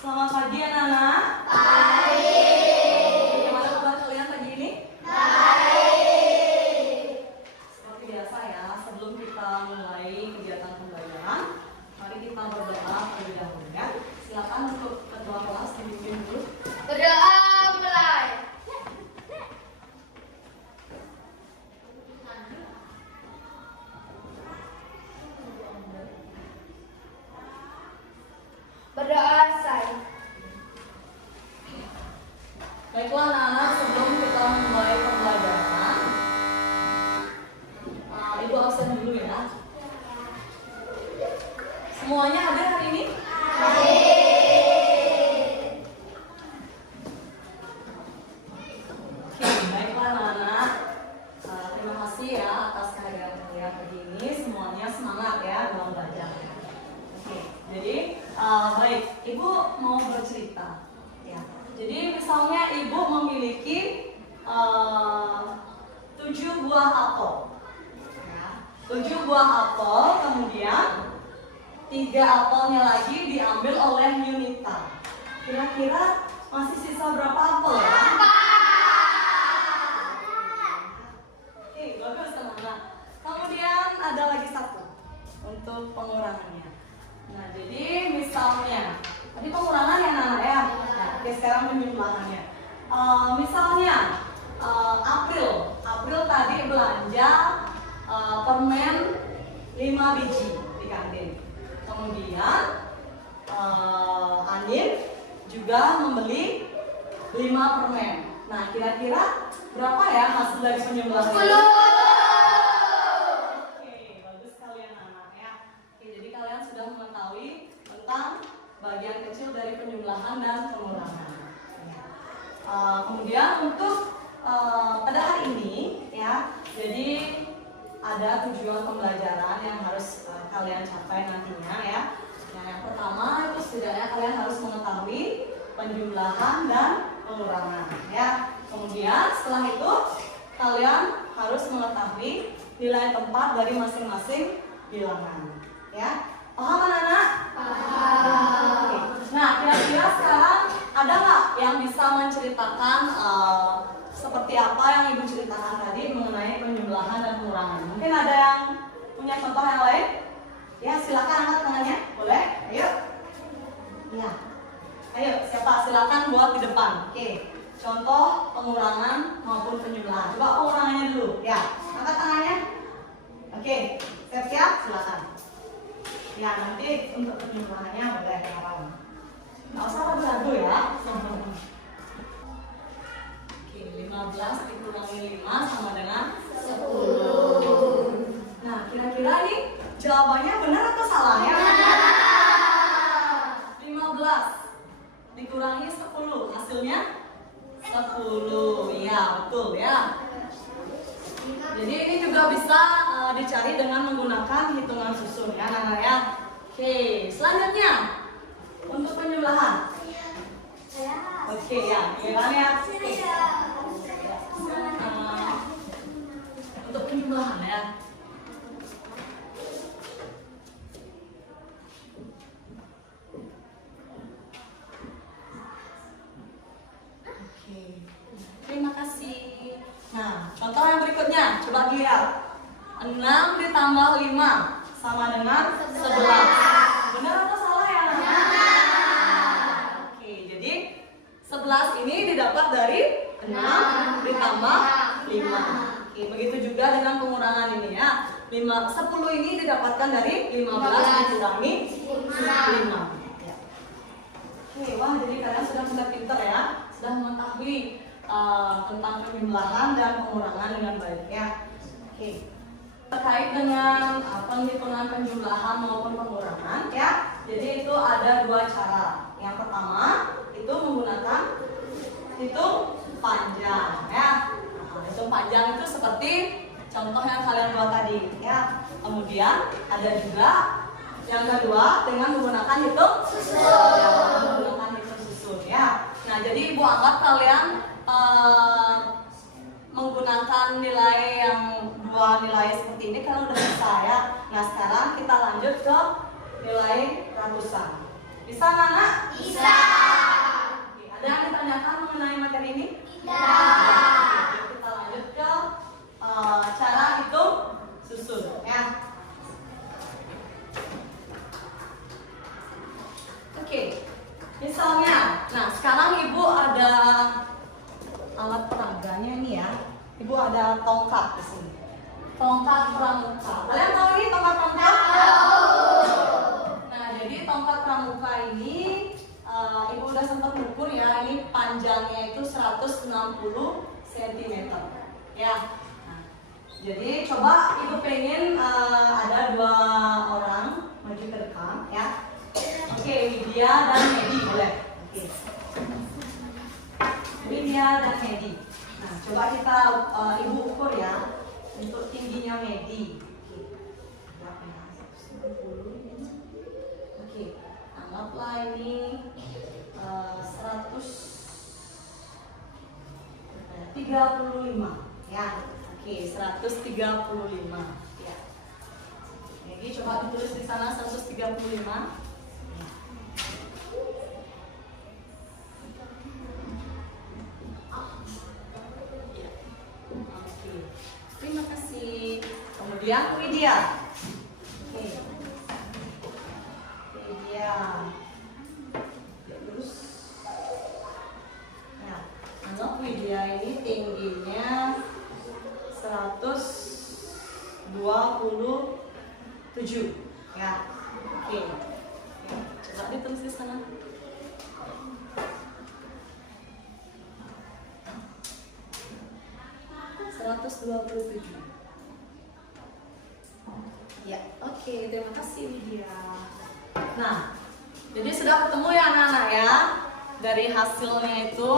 Selamat pagi anak-anak. Baik. Gimana kabar kalian pagi ini? Baik. Seperti biasa ya, sebelum kita mulai kegiatan pembelajaran, mari kita berdoa terlebih dahulu ya. Silakan untuk ketua kelas dipimpin dulu. Berdoa mulai. Berdoa saya. Baiklah anak-anak, sebelum kita mulai pembelajaran, Ibu absen dulu ya. Semuanya hadir hari ini? Oke, baiklah anak-anak. Terima kasih ya atas kehadiran kalian hari ini. Semuanya semangat ya dalam belajar. Oke, jadi baik, Ibu mau bercerita. Ya. Jadi misalnya Ibu memiliki 7 buah apel. Ya. 7 buah apel, kemudian 3 apelnya lagi diambil oleh Yunita. Kira-kira masih sisa berapa apel ya? Oke, bagus teman-teman. Kemudian ada lagi satu untuk pengurangannya. Nah, jadi misalnya tadi pengurangan ya anak-anak ya. Nah, oke, sekarang penjumlahannya. Misalnya April tadi belanja permen 5 biji di kantin. Kemudian Anin juga membeli 5 permen. Nah, kira-kira berapa ya hasil dari penjumlahan? 10. Oke, bagus sekali anak-anak ya. Oke, jadi kalian sudah mengetahui tentang bagian kecil dari penjumlahan dan pengurangan. Kemudian untuk pada hari ini ya, jadi ada tujuan pembelajaran yang harus kalian capai nantinya ya. Nah, yang pertama itu setidaknya kalian harus mengetahui penjumlahan dan pengurangan ya. Kemudian setelah itu kalian harus mengetahui nilai tempat dari masing-masing bilangan ya. Paham anak-anak? Paham. Oke. Nah, kira-kira sekarang ada nggak yang bisa menceritakan seperti apa yang Ibu ceritakan tadi mengenai penjumlahan dan pengurangan? Mungkin ada yang punya contoh yang lain? Ya, silakan angkat tangannya. Boleh? Ayo. Ya. Ayo, siapa? Silakan buat di depan. Oke. Contoh pengurangan maupun penjumlahan. Coba pengurangannya dulu. Ya, angkat tangannya. Oke, siap-siap? Silakan. Ya, nanti untuk penjumlahannya boleh kawan. Nggak usah ragu-ragu ya. Oke, 15 dikurangi 5 sama dengan 10. Nah, kira-kira nih jawabannya benar atau salah ya? 15 dikurangi 10, hasilnya 10. Iya, betul ya. Jadi ini juga bisa dicari dengan menggunakan hitungan susun ya anak-anak ya. Oke, selanjutnya untuk penjumlahan. Oke ya, gimana ya? Untuk penjumlahan ya. Oke, terima kasih. Nah, contoh yang berikutnya, coba dilihat. 6 ditambah 5 sama dengan 11. Benar atau salah ya? Oke, jadi 11 ini didapat dari 6 ditambah 5. Oke, begitu juga dengan pengurangan ini ya. 10 ini didapatkan dari 15 dikurangi 5. Ya. Oke, wah jadi kalian sudah pintar-pintar ya. Sudah mengetahui tentang penjumlahan dan pengurangan dengan baik ya. Oke. Terkait dengan penghitungan penjumlahan maupun pengurangan ya. Jadi itu ada 2 cara. Yang pertama itu menggunakan hitung panjang ya. Nah, hitung panjang itu seperti contoh yang kalian buat tadi ya. Kemudian ada juga yang kedua dengan menggunakan hitung susun. Ya, menggunakan hitung susun ya. Nah, jadi Ibu anggap kalian menggunakan nilai yang 2 nilai seperti ini kalau udah bisa ya. Nah sekarang kita lanjut ke nilai ratusan. Bisa nggak nak? Bisa. Oke, ada yang ditanyakan mengenai materi ini? Tidak. Oke, kita lanjut ke cara hitung susun ya. Oke, misalnya, nah sekarang ibu ada alat peraganya ini ya. Ibu ada tongkat di sini. Tongkat pramuka. Kalian tahu ini tongkat pramuka? Nah, jadi tongkat pramuka ini ibu udah sempat mengukur ya. Ini panjangnya itu 160 cm. Ya. Nah, jadi coba ibu pengen ada 2 orang maju ke depan ya. Oke, Widya dan Medi boleh. Oke. Widya dan Medi. Nah, coba kita ibu ukur ya untuk tingginya Medi. Oke. Berapa ya? 190. Oke. Anggaplah ini 135 ya. Oke, 135 ya. Jadi coba ditulis di sana 135. Terima kasih. Kemudian Widya. Oke. Widya. Terus. Nah, anggap Widya ini tingginya 127 ya. Oke. Coba ditulis di sana. Ya, oke, terima kasih Widya. Nah, jadi sudah ketemu ya anak-anak ya. Dari hasilnya itu,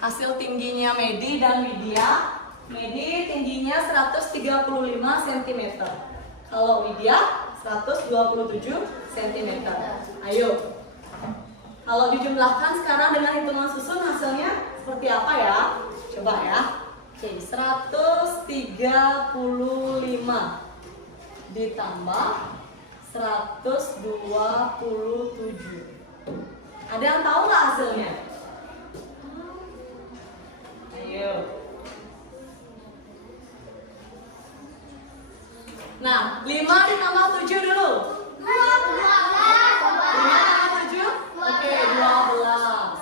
hasil tingginya Medi dan Widya. Medi tingginya 135 cm. Kalau Widya 127 cm. Ayo. Kalau dijumlahkan sekarang dengan hitungan susun hasilnya seperti apa ya? Coba ya. Oke, 135 ditambah 127. Ada yang tahu nggak hasilnya? Ayo. Nah, 5 ditambah 7 dulu. 5 tambah 7? Oke, 12.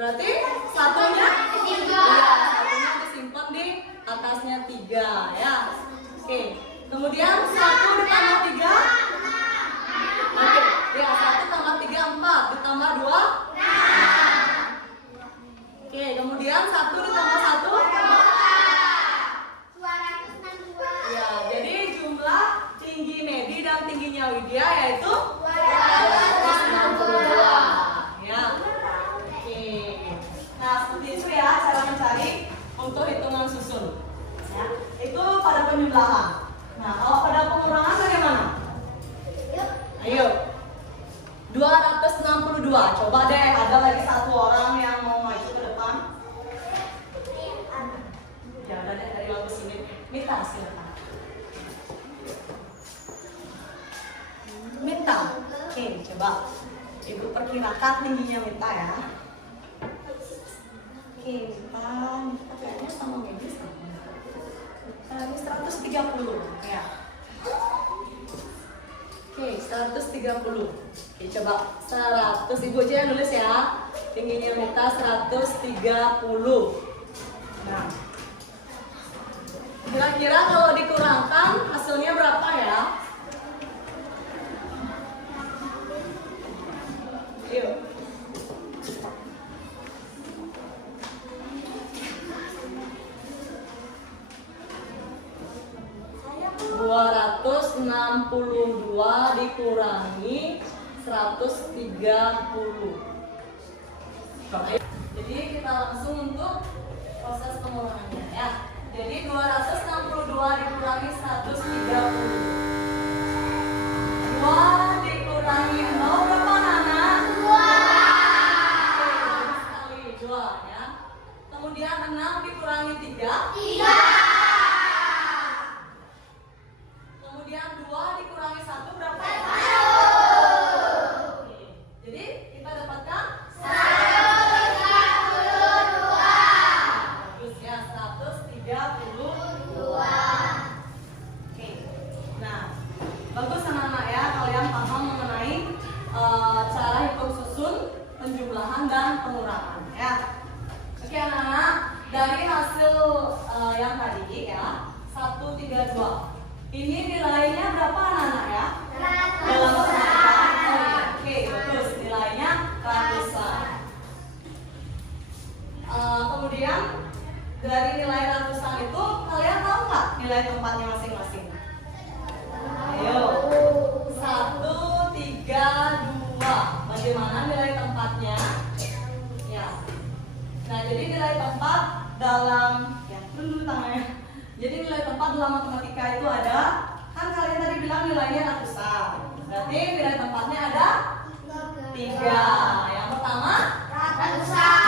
Berarti satunya? Satunya disimpan di atasnya 3 ya. Oke, kemudian 1 ditambah 3? Oke, ya 1 tambah 3 4 ditambah 2? Oke, kemudian 1 ditambah 1? Ya, jadi jumlah tinggi Medi dan tingginya Widya yaitu 262 ya. Oke. Nah, seperti itu ya cara mencari untuk hitungan susun. Ya, itu pada penjumlahan. Nah, kalau pada pengurangan bagaimana? Ayo. 262. Coba deh, ada lagi 1 orang yang mau maju ke depan. Ya, udah deh dari lampu sini. Mita, silakan. Mita. Oke, coba. Ibu perkirakan tingginya Mita ya. Oke, Mita kayaknya sama Medi sama. Ini 130 ya. Oke, 130. Oke, coba 100. Ibu aja yang nulis ya. Tingginya Mita 130. Nah, kira-kira kalau dikurangkan hasilnya berapa ya? Yuk. ...262 dikurangi 130. Jadi kita langsung untuk proses pengurangannya ya. Jadi 262 dikurangi 130. 2 dikurangi 0 berapa Nana? 2. Oke, bagus sekali 2 ya. Kemudian 6 dikurangi 3? 3. Ini nilainya berapa anak-anak ya? Dalam ratusan. Oke, bagus. Nilainya ratusan. Kemudian dari nilai ratusan itu kalian tahu nggak nilai tempatnya masing-masing? Ayo, 1, 3, 2. Bagaimana nilai tempatnya? Ya. Nah, jadi nilai tempat dalam dulu tangannya. Jadi nilai tempat dalam matematika itu ada, kan kalian tadi bilang nilainya ratusan. Berarti nilai tempatnya ada 3. Yang pertama Ratusan.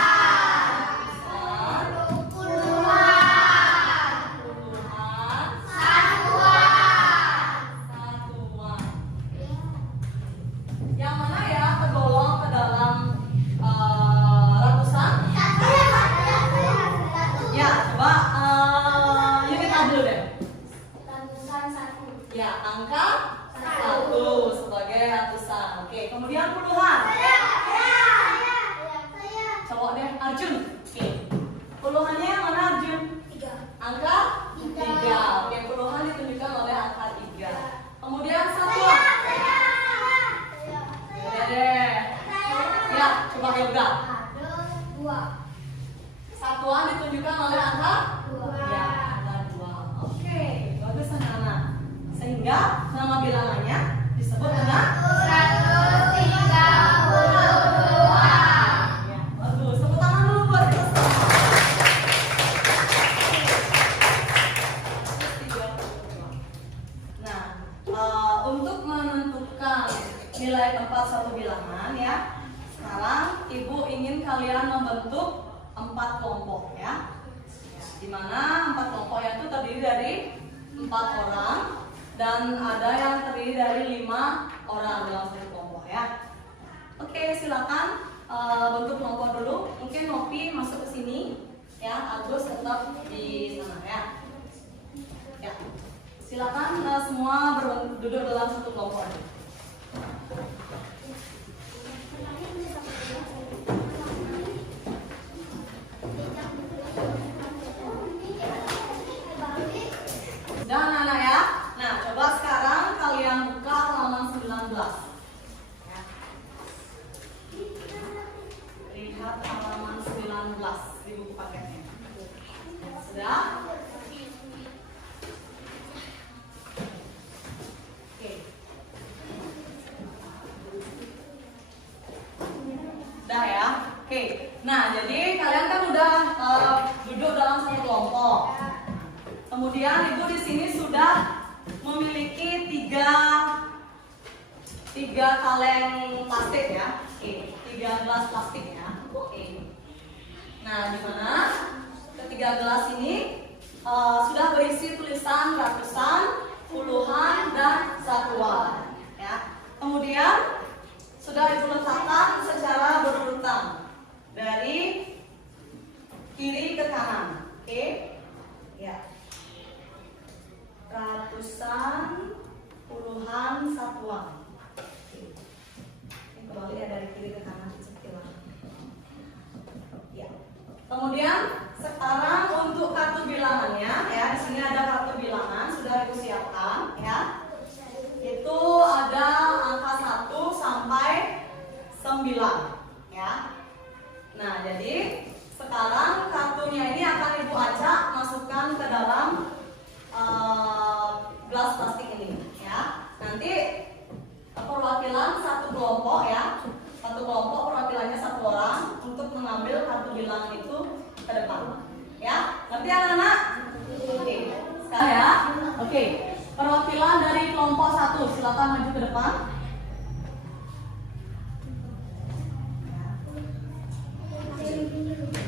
Yang mana ya tergolong ke dalam ratusan? Ya, coba unit A dulu deh. Ratusan 1. Ya, angka 1 sebagai ratusan. Oke, kemudian puluhan. Coba deh, Arjun. Oke. Puluhannya yang mana Arjun? 3. Angka 3. Oke, puluhan ditunjukkan oleh angka 3. Kemudian satuan. Ya deh. Ya, coba Yoga. 2. Satuan ditunjukkan oleh angka 2. ya, angka 2. Oke, bagus anak-anak. Sehingga nama bilangannya disebut dengan 132. ya, bagus. Tepuk tangan dulu buat kita semua. 132. Nah, untuk menentukan nilai tempat suatu bilangan ya, sekarang Ibu ingin kalian membentuk 4 kelompok ya. Di mana 4 kelompok itu terdiri dari 4 orang dan ada yang terdiri dari 5 orang dalam satu kelompok ya. Oke, silakan bentuk kelompok dulu. Mungkin Nopi masuk ke sini ya, Agus tetap di sana ya. Ya. Silakan semua duduk dalam satu kelompok. Sudah anak-anak ya. Nah, coba sekarang kalian buka halaman 19. Ya. Lihat halaman 19 di buku paketnya. Sudah? Oke. Udah ya. Oke. Nah, jadi kalian kan udah duduk dalam satu kelompok. Kemudian Ibu di sini sudah memiliki tiga kaleng plastik ya. Oke, 3 gelas plastik ya. Oke. Nah, di mana ketiga gelas ini sudah berisi tulisan ratusan, puluhan, dan satuan. Ya. Kemudian sudah Ibu letakkan secara berurutan dari kiri ke kanan. Oke. Ya. Ratusan, puluhan, satuan. Ini kembali ya dari kiri ke kanan seperti ini. Ya. Kemudian sekarang untuk kartu bilangannya ya, di sini ada kartu bilangan sudah Ibu siapkan ya. Itu ada angka 1 sampai 9 ya. Nah, jadi sekarang kartunya ini akan Ibu ajak masukkan ke dalam gelas plastik ini ya. Nanti perwakilan satu kelompok ya, satu kelompok perwakilannya 1 orang untuk mengambil kartu bilangan itu ke depan ya. Ngerti anak-anak? Oke. Sekarang ya. Oke. Perwakilan dari kelompok 1 silakan maju ke depan.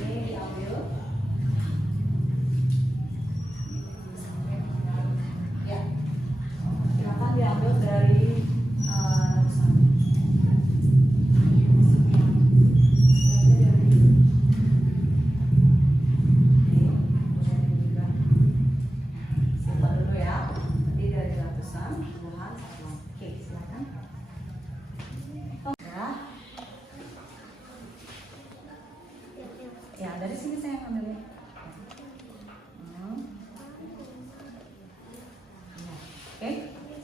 Ini diambil. Ya, silakan diambil dari ratusan. Simpan dulu ya. Nanti dari ratusan, puluhan, satuan. Oke, silakan.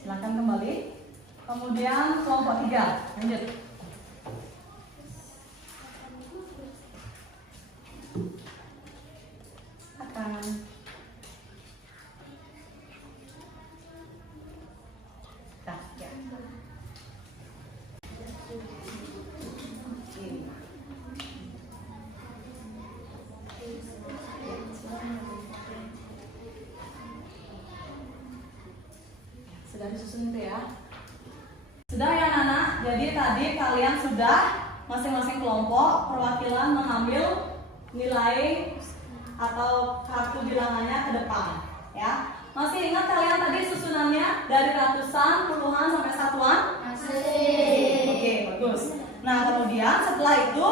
Silakan kembali. Kemudian kelompok 3, lanjut. Silakan. Nah, ya. Sudah disusun itu ya. Sudah ya anak-anak. Jadi tadi kalian sudah masing-masing kelompok perwakilan mengambil nilai atau kartu bilangannya ke depan, ya. Masih ingat kalian tadi susunannya dari ratusan, puluhan sampai satuan? Masih. Oke, bagus. Nah, kemudian setelah itu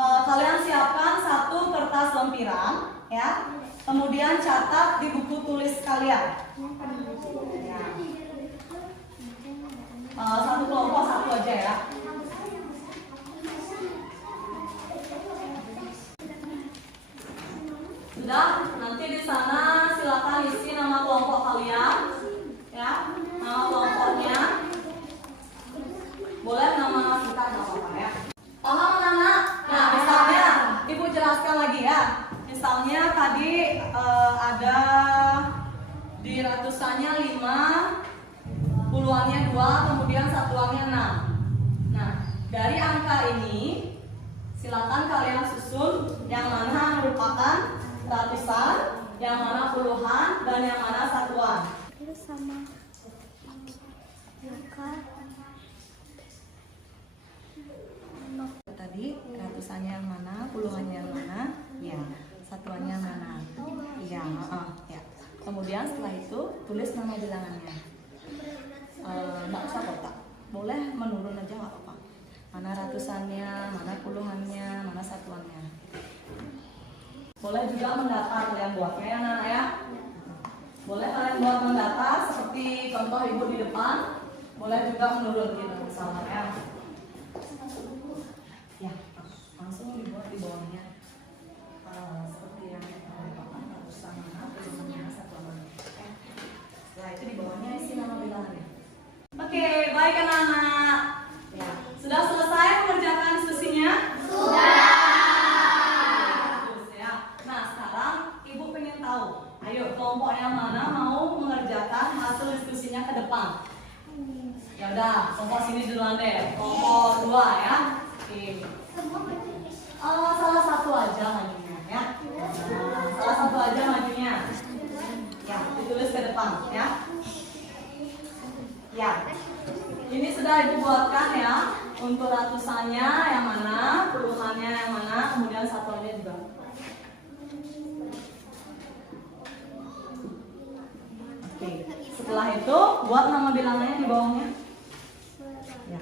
kalian siapkan satu kertas lempiran, ya. Kemudian catat di buku tulis kalian. Ya. Satu kelompok satu aja ya. Sudah, nanti di sana silakan isi nama kelompok kalian, ya. Nama kelompoknya. Boleh nama singkat nggak apa-apa ya. Paham anak-anak? Nah, misalnya Ibu jelaskan lagi ya. Misalnya tadi ada di ratusannya 5, puluhannya 2, kemudian satuannya 6. Nah, dari angka ini silakan kalian susun yang mana merupakan ratusan, yang mana puluhan, dan yang mana satuan. Sama Tadi ratusannya yang mana, puluhannya yang mana, ya, satuannya yang mana, ya, ya. Kemudian setelah itu tulis nama bilangannya. Nggak usah kotak, boleh menurun aja nggak apa-apa. Mana ratusannya, mana puluhannya, mana satuannya. Boleh juga mendatar kalian buatnya ya anak ya. Boleh kalian buat mendatar seperti contoh ibu di depan. Boleh juga menurun gitu misalnya ya. Ya, langsung dibuat di bawahnya. Seperti yang merupakan ratusan mana, puluhannya, satuan mana. Setelah itu di bawahnya isi nama bilangannya. Oke, baik anak-anak. Ya, sudah selesai mengerjakan diskusinya? Sudah. Bagus ya. Nah, sekarang Ibu pengen tahu. Ayo, kelompok yang mana mau mengerjakan hasil diskusinya ke depan? Ya udah, kelompok sini duluan deh. Kelompok 2 ya. Oke. Salah satu aja majunya ya. Nah, salah satu aja majunya. Ya, ditulis ke depan ya. Ya. Ini sudah Ibu buatkan ya. Untuk ratusannya yang mana, puluhannya yang mana, kemudian satuannya juga. Oke. Setelah itu buat nama bilangannya di bawahnya. Ya.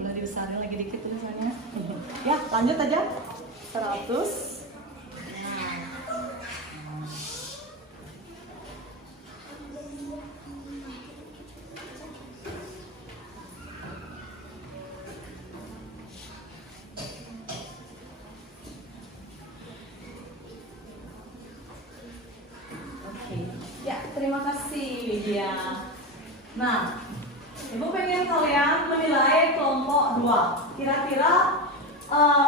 Boleh dibesarin lagi dikit tulisannya. Ya, lanjut aja. 100. Ya, terima kasih Lydia. Nah, Ibu pengen kalian menilai kelompok 2. Kira-kira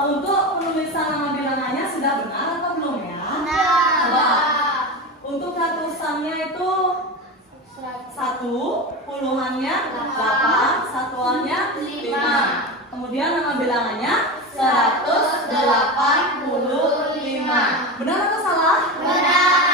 untuk penulisan nama bilangannya sudah benar atau belum ya? Benar. Untuk ratusannya itu 1, puluhannya 8, satuannya 5. Kemudian nama bilangannya 185. Benar atau salah? Benar.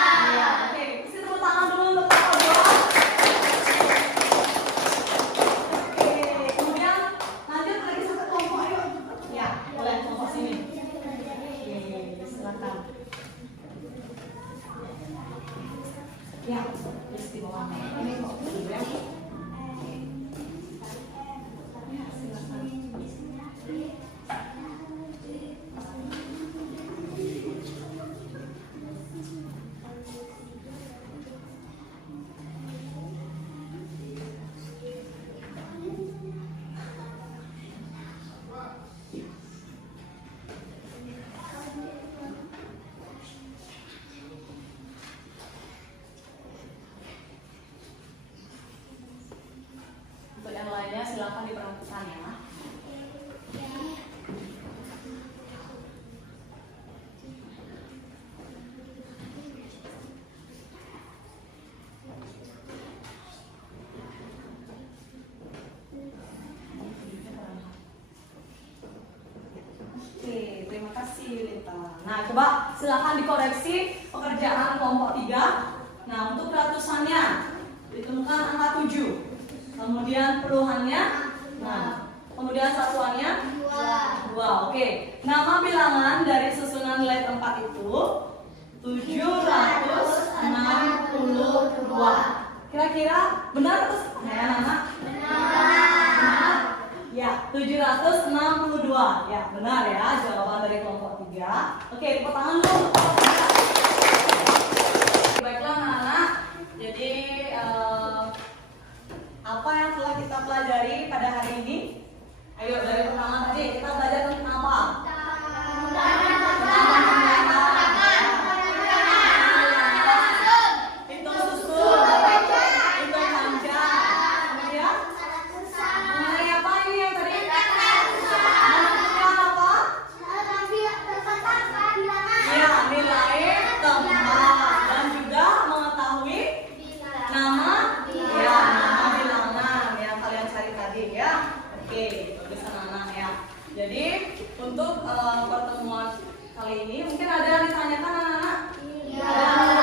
Ya, terus di bawahnya. Ini kok dulu ya. Ya, silakan. semuanya silakan diperhatikan ya. Oke, terima kasih Lita. Nah, coba silakan dikoreksi pekerjaan kelompok 3. Nah, untuk ratusannya ditemukan angka 7. Kemudian puluhannya 6. Kemudian satuannya 2. Oke. Nama bilangan dari susunan nilai tempat itu 762. Kira-kira benar atau salah ya, Nana? Benar. Ya, 762. Ya, benar ya jawaban dari kelompok 3. Oke, tepuk tangan dulu. Baiklah anak-anak. Jadi apa yang telah kita pelajari pada hari ini? Ayo dari pertama tadi kita belajar tentang apa? Hitung susun, hitung panjang, kemudian mengenai apa ini yang tadi? Menentukan apa? Ya, nilai tempat dan juga mengetahui nama bilangan yang kalian cari tadi ya. Oke, bagus anak-anak ya. Jadi untuk pertemuan kali ini mungkin ada yang ditanyakan anak-anak? Ada yang